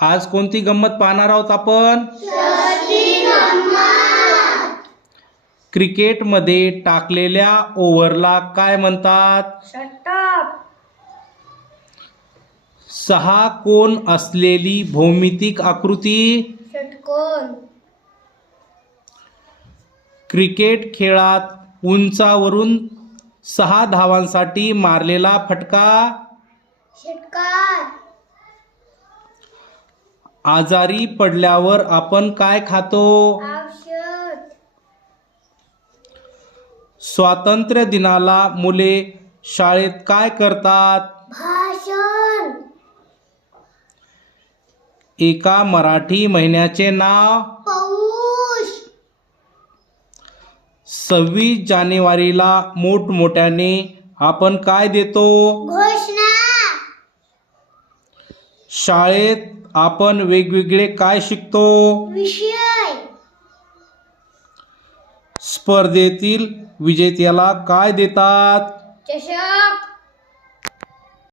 आज कोणती गंमत पाहणार आहोत आपण? क्रिकेटमध्ये टाकलेल्या ओव्हरला काय म्हणतात? षटक. 6 कोन असलेली भौमितिक आकृती? षटकोन. क्रिकेट खेळात उंचावरून 6 धावांसाठी मारलेला फटका? षटकार. आजारी पडल्यावर आपण काय खातो? औषध. स्वातंत्र्य दिनाला मुले शाळेत काय करतात? भाषण. एका मराठी महिन्याचे नाव? पौष. 26 जानेवारीला मोठमोठ्याने आपण काय देतो? घोषणा. शाळेत आपण वेगवेगळे काय शिकतो? विषय. स्पर्धेतील विजेत्याला काय देतात? चषक.